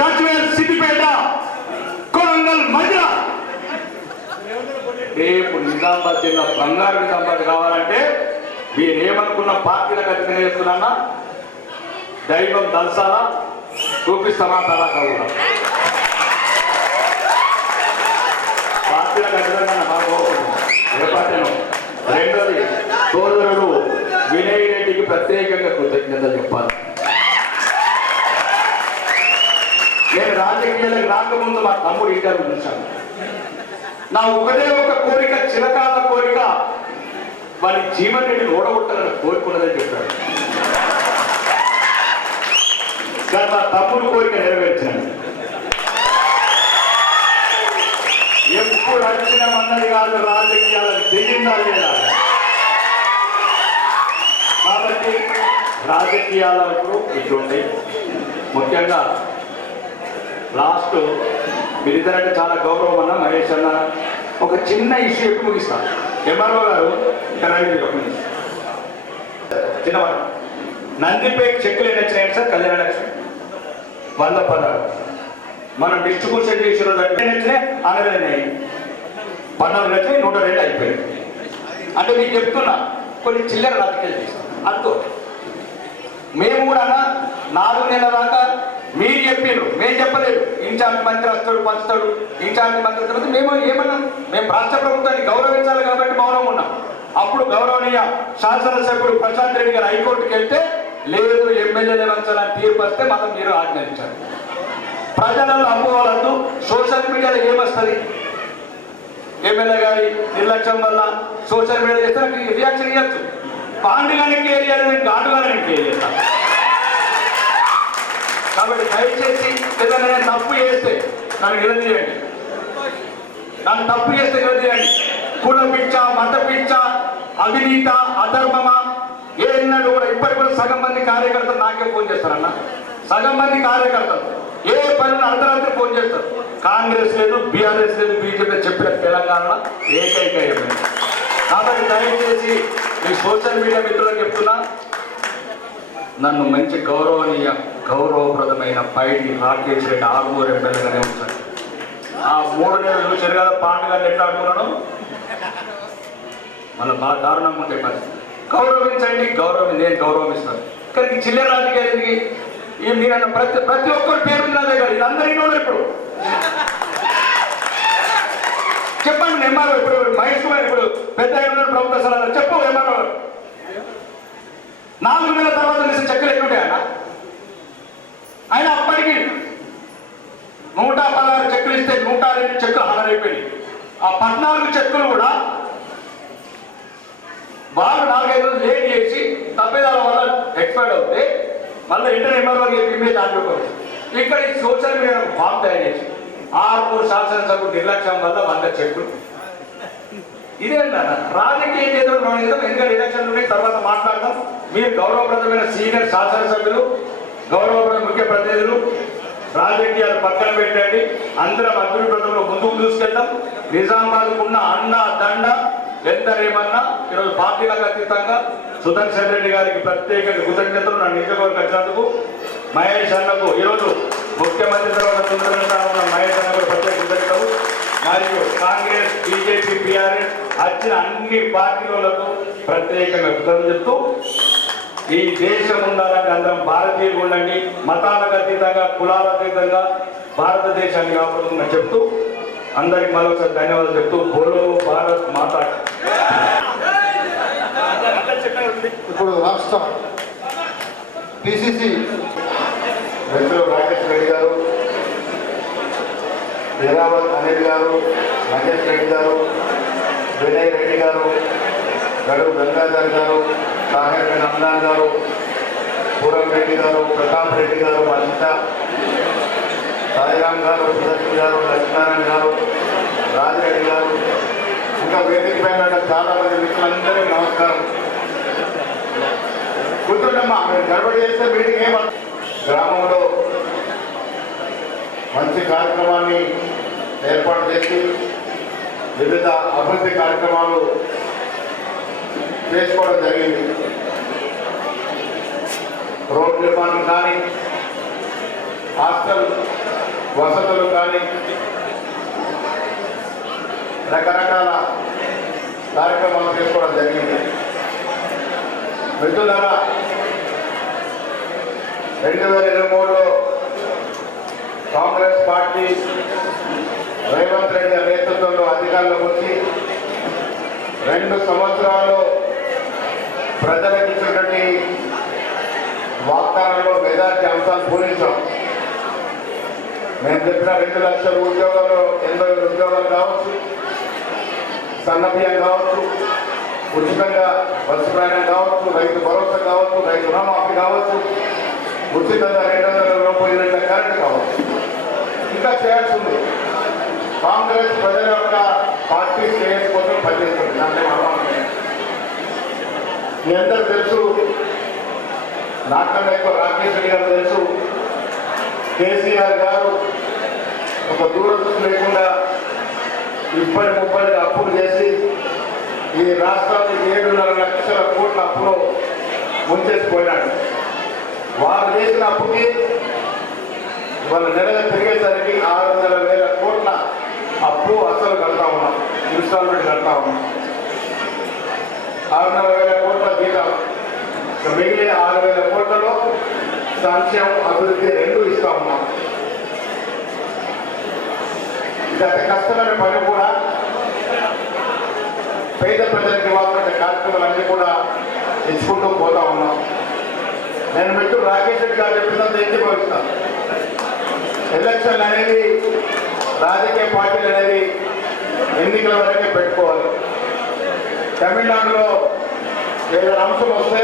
గజ్వేల్, సిద్దిపేట, కొరంగల్, మధ్య రేపు నిజామాబాద్ జిల్లా బంగారు నిజామాబాద్ కావాలంటే మీరేమనుకున్న పార్టీలకు అతిథి చేస్తున్నా దైవం దల్సాలా చూపిస్తామా తలా కావునా పార్టీలకు అతిథంగా బాబు ఏర్పాటను. రెండోది సోదరుడు వినయ్ రెడ్డికి ప్రత్యేకంగా కృతజ్ఞతలు చెప్పాలి. నేను రాజకీయాలకు రాకముందు మా తమ్ముడు ఇంటర్వ్యూ చూశాను. నా ఒకటే ఒక కోరిక, చిరకాల కోరిక, వారి జీవన్ రెడ్డిని ఓడగొట్టాలని కోరుకున్నదని చెప్పాడు. కానీ మా తమ్ముడు కోరిక నెరవేర్చాను. ఎప్పుడు అడిగిన అన్నది కాదు, రాజకీయాలను దిగిందా లేదా. కాబట్టి రాజకీయాలకు ఇటువంటి ముఖ్యంగా లాస్ట్ మీరిద్దరంటే చాలా గౌరవం అన్న మహేష్ అన్న. ఒక చిన్న ఇష్యూ చెప్పి ముగిస్తాను. ఎంఆర్ఓ గారు చిన్నవాడు నందిపేట్ చెక్కులు ఎన్ని వచ్చినాయండి సార్? కళ్యాణ లక్ష్మి 100 పదాలు మనం డిస్ట్రిబ్యూషన్ చేసిన వచ్చినాయి, 60 14 వచ్చినాయి, 102 అయిపోయాయి. అంటే మీకు చెప్తున్నా కొన్ని చిల్లర రాజకీయాలు చేస్తాం అంటూ. మేము కూడా 4 నెలల దాకా మీరు చెప్పారు, మేము చెప్పలేదు. ఇన్ఛార్జ్ మంత్రి వస్తాడు, పంచుతాడు, ఇన్ఛార్జ్ మంత్రి తర్వాత మేము ఏమన్నాం, మేము రాష్ట్ర ప్రభుత్వాన్ని గౌరవించాలి కాబట్టి మౌనం ఉన్నాం. అప్పుడు గౌరవనీయ శాసనసభ్యుడు ప్రశాంత్ రెడ్డి గారు హైకోర్టుకి వెళ్తే లేదు ఎమ్మెల్యేలు వంచాలని తీర్పు వస్తే మనం మీరు ఆజ్ఞానించారు. ప్రజలలో అమ్ముకోవద్దు. సోషల్ మీడియాలో ఏమొస్తుంది? ఎమ్మెల్యే గారి నిర్లక్ష్యం వల్ల సోషల్ మీడియా చేస్తే నాకు రియాక్షన్ ఇవ్వచ్చు. పాండుగానే కేర్ చేయాలి, నేను గాడుగానే నేను కేర్ చేస్తాను. కాబట్టి దయచేసి ఏదైనా నేను తప్పు చేస్తే నన్ను నిలదీయండి, నన్ను తప్పు చేస్తే నిలదీయండి. కుల పిచ్చ, మత పిచ్చ, అవినీత, అధర్మమా ఏనాడు కూడా ఇప్పటికి కూడా సగం మంది కార్యకర్తలు నాకే ఫోన్ చేస్తారన్న. సగం మంది కార్యకర్తలు ఏ పనులు అర్ధరాత్రి ఫోన్ చేస్తారు. కాంగ్రెస్ లేదు, బీఆర్ఎస్ లేదు, బీజేపీ చెప్పిన తెలంగాణలో ఏకైక ఎమ్మెల్యే. కాబట్టి దయచేసి ఈ సోషల్ మీడియా మిత్రులకు చెప్తున్నా, నన్ను మంచి గౌరవప్రదమైన పైడి రాకేష్ రెడ్డి ఆర్మూర్ ఎమ్మెల్యేగానే ఉంచాను. ఆ 3 నెలలు చూసారు కదా పాండుగాన్ని ఎట్లా ఆడుకున్నాను. మళ్ళీ బాగా దారుణంగా ఉంటే పరిస్థితి. గౌరవించండి, నేను గౌరవిస్తాను. కానీ చిల్లర రాజకీయాలకి నేను ప్రతి ఒక్కరు పేరు నాదే కదా, ఇది అందరికీ ఉన్నారు. ఇప్పుడు చెప్పండి ఎంఆర్ఓ, ఇప్పుడు మహేష్ కుమార్ ఇప్పుడు పెద్ద ప్రభుత్వ సలహా చెప్పు ఎంఆర్ఓ 4 నెలల తర్వాత వేసిన చెక్కులు ఎట్లుంటాయన్న? ఆయన అప్పటికి 116 చెక్కులు ఇస్తే 102 చెక్కులు హాజరైపోయినాయి. ఆ 14 చెక్కులు కూడా వాళ్ళు 4-5 రోజులు లేట్ చేసి తప్పేదాల వల్ల ఎక్స్పైర్డ్ అవుతే మళ్ళీ ఇంటర్ ఎంఆర్ఓ ఇమేజ్ ఆడుకోవచ్చు. ఇక్కడ ఈ సోషల్ మీడియా ఫామ్ తయారు చేసి 6 శాసనసభ్యులు నిర్లక్ష్యం వల్ల 100 చెక్కులు. ఇదేంటన్న రాజకీయ నేతలు ఎందుకంటే ఎలక్షన్లు ఉన్నాయి, తర్వాత మాట్లాడతాం. మీరు గౌరవప్రదమైన సీనియర్ శాసనసభ్యులు, గౌరవప్రద ముఖ్య ప్రతినిధులు, రాజకీయాలు పక్కన పెట్టండి. అందరం అభివృద్ధిలో ముందుకు తీసుకెళ్తాం. నిజామాబాద్కు ఉన్న అన్న దండ ఎందరేమన్నా ఈరోజు పార్టీలకు అతీతంగా సుదర్శన్ రెడ్డి గారికి ప్రత్యేక కృతజ్ఞతలు. నా నియోజకవర్గం వచ్చినందుకు మహేష్ అన్నకు ఈరోజు ముఖ్యమంత్రి తర్వాత ఉన్న మహేష్ అన్నకు ప్రత్యేక కృతజ్ఞతలు. మరియు కాంగ్రెస్, బీజేపీ, బీఆర్ఎస్ వచ్చిన అన్ని పార్టీలకు ప్రత్యేకంగా కృతజ్ఞతలు చెప్తూ, ఈ దేశం ఉండాలంటే అందరం భారతీయులు ఉండండి, మతాలకు అతీతంగా, కులాలకు అతీతంగా భారతదేశాన్ని కాపాడుతుందని చెప్తూ అందరికి మరొకసారి ధన్యవాదాలు చెప్తూ బోలో భారత్ మాతా. ఇప్పుడు రాష్ట్ర పిసిసి మిత్రులు రాకేష్ రెడ్డి గారు, వీరావత్ అనిల్ గారు, మహేష్ రెడ్డి గారు, వినయ్ రెడ్డి గారు, గడువు గంగాధర్ గారు, సాహెబ్ నందాన్ గారు, పూరం రెడ్డి గారు, ప్రతాప్ రెడ్డి గారు, అనిత సాయిరామ్ గారు, సుదర్శన్ గారు, లక్ష్మీనారాయణ గారు, రాజిరెడ్డి గారు, ఇంకా వేదిక పైన చాలా మంది మిత్రులందరికీ నమస్కారం. కూర్చోండమ్మా, మీరు గడబడి చేస్తే మీటింగ్ ఏమంటారు? గ్రామంలో మంచి కార్యక్రమాన్ని ఏర్పాటు చేసి వివిధ అభివృద్ధి కార్యక్రమాలు చేసుకోవడం జరిగింది. రోడ్ నిర్మాణం కానీ, హాస్టల్ వసతులు కానీ, రకరకాల కార్యక్రమాలు చేసుకోవడం జరిగింది. మిత్రులారా, 2023లో కాంగ్రెస్ పార్టీ రేవంత్ రెడ్డి గారి నేతృత్వంలో అధికారంలోకి వచ్చి 2 సంవత్సరాల్లో ప్రజలకు ఇచ్చినటువంటి వాగ్దానంలో మెజార్టీ అంశాలు పూరించాం. మేము చెప్పిన 2 లక్షల ఉద్యోగాలు, 80,000 ఉద్యోగాలు కావచ్చు, సన్నబియ్యం కావచ్చు, ఉచితంగా బస్సు ప్రయాణం కావచ్చు, రైతు భరోసా కావచ్చు, రైతు రుణమాఫీ కావచ్చు, ఉచితంగా 200 రూపాయల కరెంట్ కావచ్చు, ఇంకా చేయాల్సి ఉంది. కాంగ్రెస్ ప్రజల యొక్క పార్టీ శ్రేయస్ కోసం పనిచేస్తుంది. దాంట్లో అనుమానం. మీ అందరూ తెలుసు, నాకన్నా ఎక్కువ రాకేష్ రెడ్డి గారు తెలుసు, కేసీఆర్ గారు ఒక దూరదృష్టి లేకుండా ఇప్పటి 30 అప్పులు చేసి ఈ రాష్ట్రాన్ని 7.5 లక్షల కోట్ల అప్పులో ముంచేసిపోయినాడు. వారు చేసిన అప్పుకి వాళ్ళ నెలగా తిరిగేసరికి 600,000 కోట్ల అప్పు అసలు కడతా ఉన్నాం, ఇన్స్టాల్మెంట్ కడతా ఉన్నాం. 600,000 కోట్ల జీతం, మిగిలిన 6,000 కోట్లలో సంక్షేమం, అభివృద్ధి 2 ఇస్తా ఉన్నాం. ఇది అంత కష్టమైన పని కూడా పేద ప్రజలకు ఇవ్వాల్సిన కార్యక్రమాలన్నీ కూడా ఇచ్చుకుంటూ పోతా ఉన్నాం. నేను మిత్రుడు రాకేష్ రెడ్డి గారు చెప్పినంత ఏకీభవిస్తాను. ఎలక్షన్లు అనేది, రాజకీయ పార్టీలు అనేది ఎన్నికల వరకే పెట్టుకోవాలి. తమిళనాడులో ఏదైనా అంశం వస్తే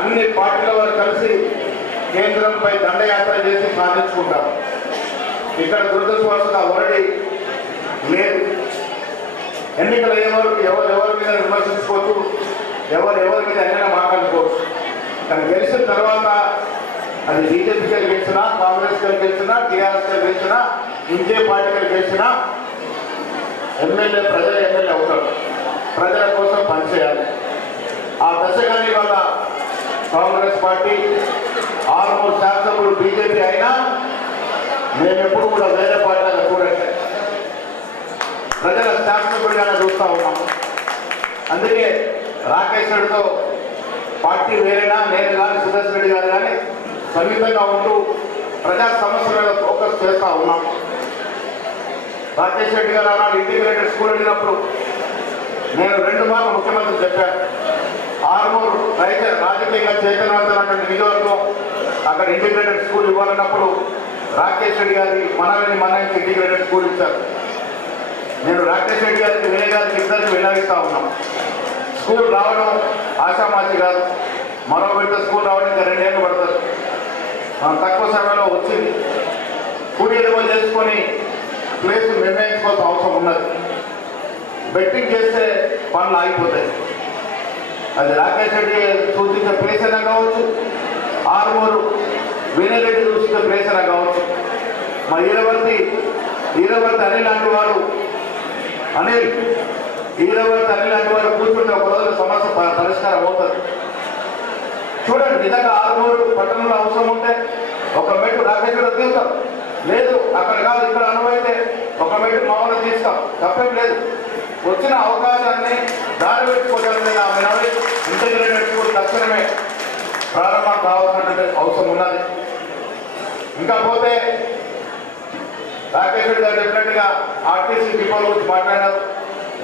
అన్ని పార్టీల వారు కలిసి కేంద్రంపై దండయాత్ర చేసి సాధించుకుంటారు. ఇక్కడ దురదృష్టవశాత్తు ఆల్రెడీ లేదు. ఎన్నికలు అయ్యే వరకు ఎవరి మీద విమర్శించుకోవచ్చు, ఎవరి మీద ఎన్నైనా మాట్లాడుకోవచ్చు. కానీ గెలిచిన తర్వాత అది బీజేపీకి గెలిచినా, కాంగ్రెస్ గెలిచినా, టీఆర్ఎస్ గెలిచినా, ఇంకే పార్టీకి గెలిచినా ప్రజల ఎమ్మెల్యే అవుతాడు. ప్రజల కోసం పనిచేయాలి. ఆ దశగాని వల్ల కాంగ్రెస్ పార్టీ 6 శాసనసభ్యులు బీజేపీ అయినా మేము ఎప్పుడు కూడా వేరే పార్టీగా చూడండి, ప్రజల శాసనసభ్యుడిగానే చూస్తూ ఉన్నాం. అందుకే రాకేష్ రెడ్డితో పార్టీ వేరేనా, నేను కానీ సుదర్శన్ రెడ్డి గారు కానీ సమీపంగా ఉంటూ ప్రజా సమస్యల మీద ఫోకస్ చేస్తూ ఉన్నాం. రాకేష్ రెడ్డి గారు అన్నాడు ఇంటిగ్రేటెడ్ స్కూల్ అడిగినప్పుడు నేను 2 మార్లు ముఖ్యమంత్రి చెప్పాను. ఆర్మూర్ రాజకీయంగా చైతన్యవంతమైనటువంటి నియోజకవర్గం అక్కడ ఇంటిగ్రేటెడ్ స్కూల్ ఇవ్వాలన్నప్పుడు రాకేష్ రెడ్డి గారికి మనకి ఇంటిగ్రేటెడ్ స్కూల్ ఇచ్చారు. నేను రాకేష్ రెడ్డి గారికి వినయ్ గారికి ఇద్దరికి విన్నవిస్తా ఉన్నాం. స్కూల్ రావడం ఆశామాషి కాదు. మరో బిడ్డ స్కూల్ రావడం ఇంకా 2 ఏళ్ళు పడుతుంది. మనం తక్కువ సమయంలో వచ్చింది. కూడి ఎదుగు చేసుకొని ప్లేస్ నిర్ణయించుకోవాల్సిన అవసరం ఉన్నది. బెట్టింగ్ చేస్తే పనులు ఆగిపోతాయి. అది రాకేష్ రెడ్డి సూచించే ప్లేస్ అయినా కావచ్చు, ఆర్మూరు వినయ్ రెడ్డి సూచించే ప్లేస్ అయినా కావచ్చు. మా ఈరవర్తి అనిల్ లాంటి వాడు కూర్చుంటే ఒక రోజు సమస్య పరిష్కారం అవుతుంది. చూడండి, నిజంగా ఆర్మూరు పట్టణంలో అవసరం ఉంటే ఒక మెట్టు రాకేష్ రెడ్డి తీస్తాం, లేదు అక్కడ కాదు ఇక్కడ అనువైతే ఒక మెట్టు మామూలు తీస్తాం, తప్పేం లేదు. వచ్చిన అవకాశాన్ని దారి పెట్టుకోవడానికి ఆ వినవి ఇంటిగ్రేటెడ్ స్కూల్ తక్షణమే ప్రారంభం కావాల్సినటువంటి అవసరం ఉన్నది. ఇంకా పోతే రాకేష్ రెడ్డి గారు డెఫినెట్గా ఆర్టీసీ డిపోల గురించి మాట్లాడారు.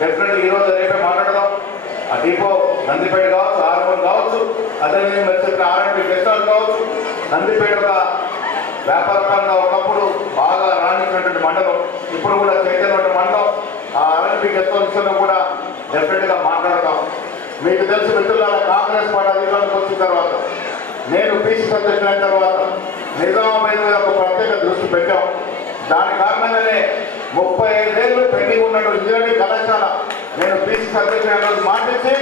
డెఫినెట్గా ఈరోజు రేపే మాట్లాడదాం. ఆ డిపో నందిపేట కావచ్చు, ఆర్మూర్ కావచ్చు, అదేవిధంగా మీరు చెప్పిన ఆర్ఎండ్బి గెస్ట్ హౌస్ కావచ్చు. నందిపేట ఒక వ్యాపారపరంగా ఒకప్పుడు బాగా రాణించినటువంటి మండలం, ఇప్పుడు కూడా చైతన్య మండలం. ఆ ఆర్ఎండ్బి గెస్ట్ హౌస్ విషయంలో కూడా డెఫినెట్గా మాట్లాడతాం. మీకు తెలిసి మిత్రులారా, కాంగ్రెస్ పార్టీ అధికారంలోకి వచ్చిన తర్వాత, నేను పీసీ అధ్యక్షుడు అయిన తర్వాత నిజామాబాద్ మీద ఒక ప్రత్యేక దృష్టి పెట్టాం. దాని కారణంగానే 35 ఏళ్ళు పెండింగ్ ఉన్నటువంటి ఇంజనీరింగ్ కళాశాల నేను పీసీ అధ్యక్షుడు మాటించి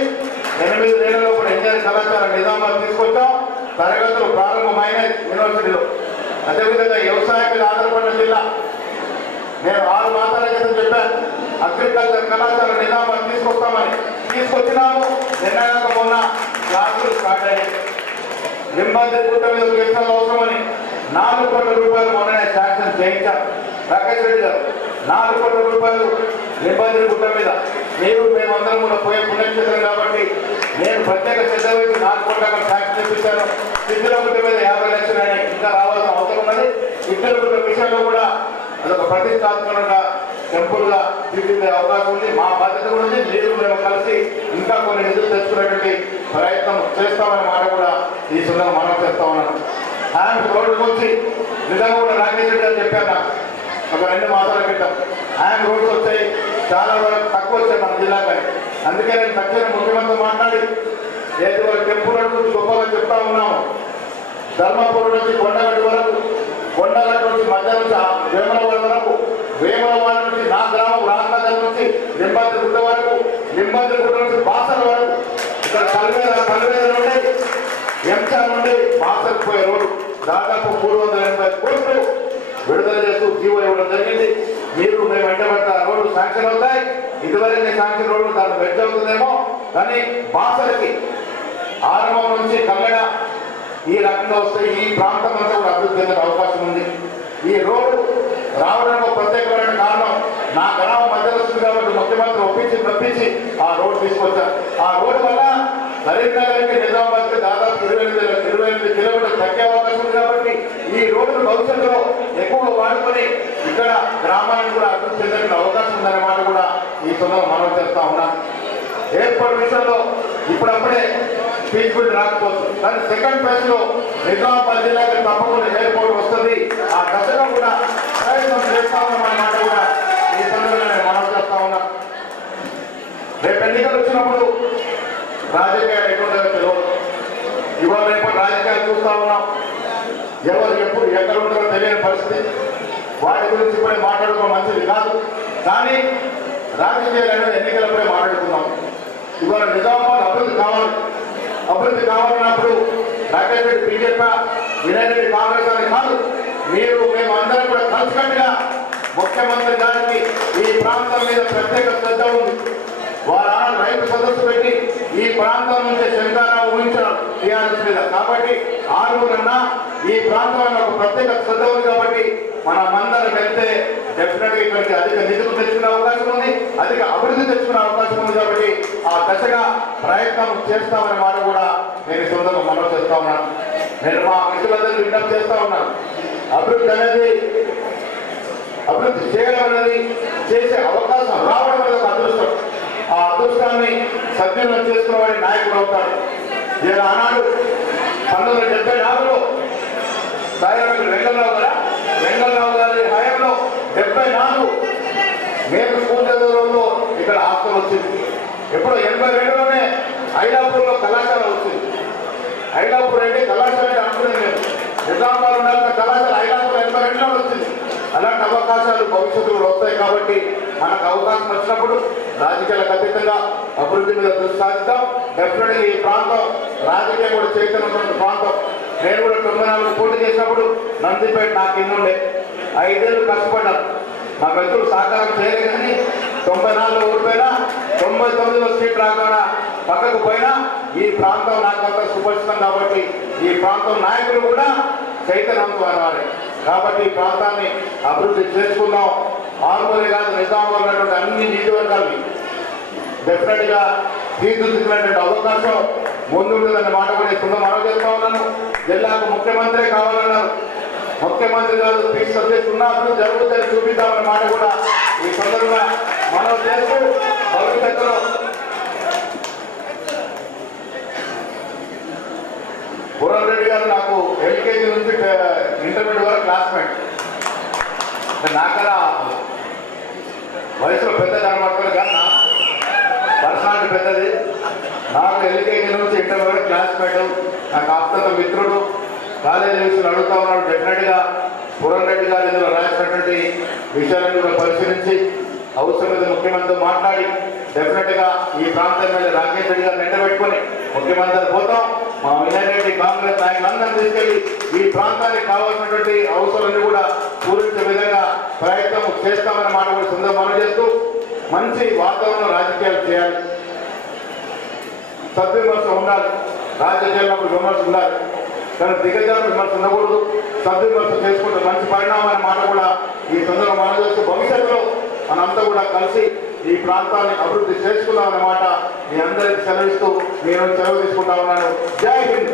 8 ఏళ్లలో కూడా ఇంజనీరింగ్ కళాశాల నిజామాబాద్ తీసుకొచ్చాం. తరగతులు ప్రారంభమైన యూనివర్సిటీలో. అదేవిధంగా వ్యవసాయ మీద ఆధారపడిన జిల్లా. నేను 6 మాసాల క్రితం చెప్పాను అగ్రికల్చర్ కళాశాల నిజామాబాద్ తీసుకొస్తామని. తీసుకొచ్చినాము. నిన్నగాక మొన్న క్లాసులు స్టార్ట్ అయ్యాయి. లింబాద్రి గుట్ట మీద గెస్టల్ అవసరమని 4 కోట్ల రూపాయలు మొన్ననే శాంక్షన్ చేయించారు రాకేష్ రెడ్డి గారు. 4 కోట్ల రూపాయలు లింబాద్రి గుట్ట మీద. మీరు మేమందరం కూడా పోయే పుణ్యక్షేత్రం కాబట్టి నేను ప్రత్యేక శ్రద్ధ వహించి 4 కోట్ల శాంక్షన్ చేయించాను. సిద్ధుల గుట్ట మీద 50 లక్షలు అని ఇంకా రావాల్సిన అవసరం ఉన్నది. సిద్ధుల గుట్ట విషయంలో కూడా అదొక ప్రతిష్టాత్మకంగా టెంపుల్గా తీర్చిదిద్దే అవకాశం ఉంది. మా బాధ్యత కూడా ఉంది. మీరు మేము కలిసి ఇంకా కొన్ని నిధులు తెచ్చుకునేటువంటి ప్రయత్నం చేస్తామనే మాట కూడా ఈ సందర్భంగా మనం చేస్తా ఉన్నాను. హ్యాండ్ రోడ్డు గురించి నిజంగా కూడా రాకేష్ రెడ్డి గారు చెప్పాను. ఒక 2 మాసాల క్రితం హ్యాండ్ రోడ్స్ వచ్చాయి, చాలా వరకు తక్కువ వచ్చాయి మన జిల్లాకి. అందుకే నేను తక్షణ ముఖ్యమంత్రి మాట్లాడి ఏది వరకు టెంపుల్ రోడ్ గురించి గొప్పగా చెప్తా ఉన్నాము. ధర్మపురం నుంచి కొండగడ్డ వరకు, కొండగడ్డ నుంచి మధ్య నుంచి వేములవాడ వరకు, వేములవాడ నుంచి నా గ్రామం రామనగర్ నుంచి లింబాద్రి గుట్ట వరకు, లింబాద్రి గుట్ట నుంచి బాసల వరకు, ఇక్కడ కల్వేద నుండి ఎంసా నుండి బాసలకు పోయే రోడ్డు దాదాపు 380 కోట్లు విడుదల చేస్తూ జీవో ఇవ్వడం జరిగింది. మీరు మేము వెంటబడ్డ రోడ్డు శాంక్షన్ అవుతాయి. ఇదివరకు శాంక్షన్ రోడ్డు దానికి వెజ్ అవుతుందేమో, కానీ బాసలకి ఆరంభం నుంచి కల్లెడ ఈ రకంగా వస్తే ఈ ప్రాంతం అంతా కూడా అభివృద్ధి చెందే అవకాశం ఉంది. ఈ రోడ్డు రావడానికి ఒక ప్రత్యేకమైన కారణం నా గ్రామం మధ్యలో వస్తుంది కాబట్టి ముఖ్యమంత్రి మెప్పించి ఆ రోడ్డు తీసుకొచ్చారు. ఆ రోడ్డు వల్ల కరీంనగర్కి నిజామాబాద్కి దాదాపు 28 కిలోమీటర్లు తగ్గే అవకాశం ఉంది. కాబట్టి ఈ రోడ్డు భవిష్యత్తులో ఎక్కువగా వాడుకొని ఇక్కడ గ్రామాన్ని కూడా అభివృద్ధి చెందే అవకాశం ఉందనే మాట కూడా ఈ సందర్భంగా మనం చేస్తా ఉన్నాం. ఎయిర్పోర్ట్ విషయంలో ఇప్పుడప్పుడే ఫీజిబిలిటీ రాకపోవచ్చు, కానీ సెకండ్ ఫేజ్ లో నిజామాబాద్ జిల్లాకి తప్పకుండా ఎయిర్పోర్ట్ వస్తుంది. ఆ దశగా కూడా ప్రయత్నం చేస్తామన్న మాట కూడా ఈ సందర్భంగా మనం చేస్తా ఎన్నికలు వచ్చినప్పుడు రాజకీయాలు ఎటువంటి తెలియదు. ఇవాళ రేపు రాజకీయాలు చూస్తా ఉన్నాం. ఎవరు ఎప్పుడు ఎక్కడ ఉంటారో తెలియని పరిస్థితి. వాటి గురించి ఇప్పుడే మాట్లాడుకోవడం మంచిది కాదు. కానీ రాజకీయాలను ఎన్నికలపై మాట్లాడుకున్నాం. ఇవాళ నిజామాబాద్ అభివృద్ధి కావాలి. అభివృద్ధి కావాలన్నప్పుడు రాకేష్ రెడ్డి బీజేపీ, వినయ్ రెడ్డి కాంగ్రెస్ అని కాదు, మీరు మేము అందరం కూడా కలిసికట్టుగా ముఖ్యమంత్రి గారికి ఈ ప్రాంతం మీద ప్రత్యేక శ్రద్ధ ఉంది. వారు రైతు సదస్సు పెట్టి ఈ ప్రాంతం నుంచి శంకరావు ఊహించడం టీఆర్ఎస్ మీద. కాబట్టి ఆరుగురన్నా ఈ ప్రాంతంలో ఒక ప్రత్యేక శ్రద్ధ ఉంది. కాబట్టి మనమందరం వెళ్తే డెఫినెట్ గా ఇక్కడికి అధిక నిధులు తెచ్చుకునే అవకాశం ఉంది, అధిక అభివృద్ధి తెచ్చుకునే అవకాశం ఉంది. కాబట్టి ఆ దశగా ప్రయత్నం చేస్తామనే మాట కూడా నేను సొంతంగా మనవి చేస్తా ఉన్నాను. నేను మా మిత్రులందరికీ విజ్ఞప్తి చేస్తా ఉన్నాను. అభివృద్ధి అనేది అభివృద్ధి చేయడం అనేది చేసే అవకాశం రావడం అనేది ఒక అదృష్టం. ఆ అదృష్టాన్ని సద్వినియోగం చేసుకున్న వాడి నాయకుడు అవుతాడు. నేను ఆనాడు 1974లో వెంగళరావు గారి హయాంలో 74 మేము స్కూల్ చదువులో ఇక్కడ హాస్టల్ వచ్చింది. ఎప్పుడో 82లోనే ఐలాపూర్లో కళాశాల వచ్చింది. ఐలాపూర్ అంటే కళాశాల అంటే అనుకునేది లేదు. నిజామాబాద్ ఉండాల్సిన కళాశాల ఐలాపూర్ 82లో వచ్చింది. అలాంటి అవకాశాలు భవిష్యత్తులో వస్తాయి. కాబట్టి మనకు అవకాశం వచ్చినప్పుడు రాజకీయాలకు అతీతంగా అభివృద్ధి మీద దృష్టి సాధిద్దాం. డెఫినెట్గా ఈ ప్రాంతం రాజకీయం కూడా చైతన్యమైన ప్రాంతం. నేను కూడా 94 పోటీ చేసినప్పుడు నందిపేట నా కింద ఉండే 5 ఏళ్ళు కష్టపడ్డాను. మా మిత్రులు సహకారం చేయలేదు. కానీ 94లో ఓడిపోయినా 99లో సీట్ రాకుండా పక్కకు పోయినా ఈ ప్రాంతం నాకంతా సుపరిచితం. కాబట్టి ఈ ప్రాంతం నాయకులు కూడా చైతన్యవంతమైన వారే. కాబట్టి ఈ ప్రాంతాన్ని అభివృద్ధి చేసుకుందాం. ఆరుమూలే కాదు, నిజామాబాద్ ఉన్నటువంటి అన్ని నియోజకవర్గాల్ని డెఫినెట్ గా తీర్చిదిద్దుకునేటువంటి అవకాశం ముందుంటుందన్న మాట కూడా ఇప్పుడు మనం చేస్తా ఉన్నాను. జిల్లాకు ముఖ్యమంత్రి కావాలన్నారు. ముఖ్యమంత్రి గారు పీస్ సబ్జెక్ట్ ఉన్నప్పుడు జరుగుతుందని చూపిద్దామన్న మాట కూడా ఈ సందర్భంగా మనం చేస్తూ భవిష్యత్తులో పూరన్ రెడ్డి గారు నాకు ఎల్కేజీ నుంచి ఇంటర్మీడియట్ వరకు క్లాస్మేట్. నాకన్నా వయసులో పెద్ద కనబడతారు కానీ నా పర్సనాలిటీ పెద్దది. నాకు ఎల్కేజీ నుంచి ఇంటర్మీడియట్ వరకు క్లాస్మేట్, నాకు ఆప్త మిత్రుడు. కాలేజీ విషయాలు అడుగుతా ఉన్నాడు. డెఫినెట్గా పూరన్ రెడ్డి గారు ఇందులో రాసినటువంటి విషయాలను కూడా పరిశీలించి అవసరమైన ముఖ్యమంత్రితో మాట్లాడి డెఫినెట్గా ఈ ప్రాంతం మీద రాకేష్ రెడ్డి గారిని ఎండబెట్టుకొని ముఖ్యమంత్రి పోతాం. మా వినయ్ రెడ్డి కాంగ్రెస్ నాయకులందరినీ తీసుకెళ్లి ఈ ప్రాంతానికి కావాల్సినటువంటి అవసరాలన్నీ కూడా పూరించే విధంగా ప్రయత్నం చేస్తామన్న మాట కూడా సందర్భం చేస్తూ మంచి వాతావరణం రాజకీయాలు చేయాలి. సద్విమర్శ ఉండాలి. రాజకీయాల్లో విమర్శ ఉండాలి. కానీ దిగజారు విమర్శ ఉండకూడదు. సద్విమర్శ చేసుకుంటే మంచి పరిణామం అనే మాట కూడా ఈ సందర్భం మనం చేస్తూ భవిష్యత్తులో మనంతా కూడా కలిసి ఈ ప్రాంతాన్ని అభివృద్ధి చేసుకుందాం అన్నమాట మీ అందరికీ సెలవిస్తూ నేను సెలవు తీసుకుంటా ఉన్నాను. జై హింద్.